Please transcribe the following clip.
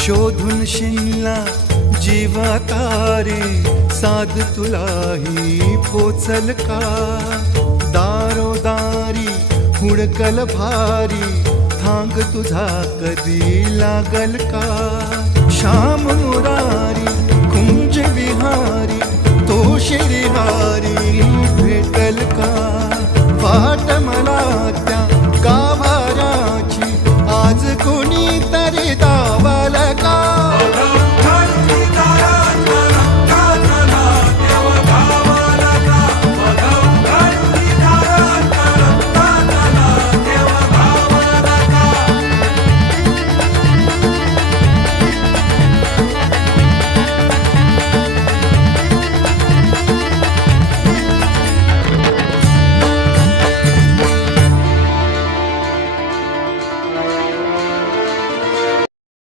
शोधून शिनला जीवा तारे, साध तुलाही पोचल का? दारोदारी हुडकल भारी, थांग तुझा कधी लागल का? श्याम मुरारी कुंज विहारी, तो शिरिहारी भेटल का? वाट मला त्या गाभाराची, आज कोणी तरी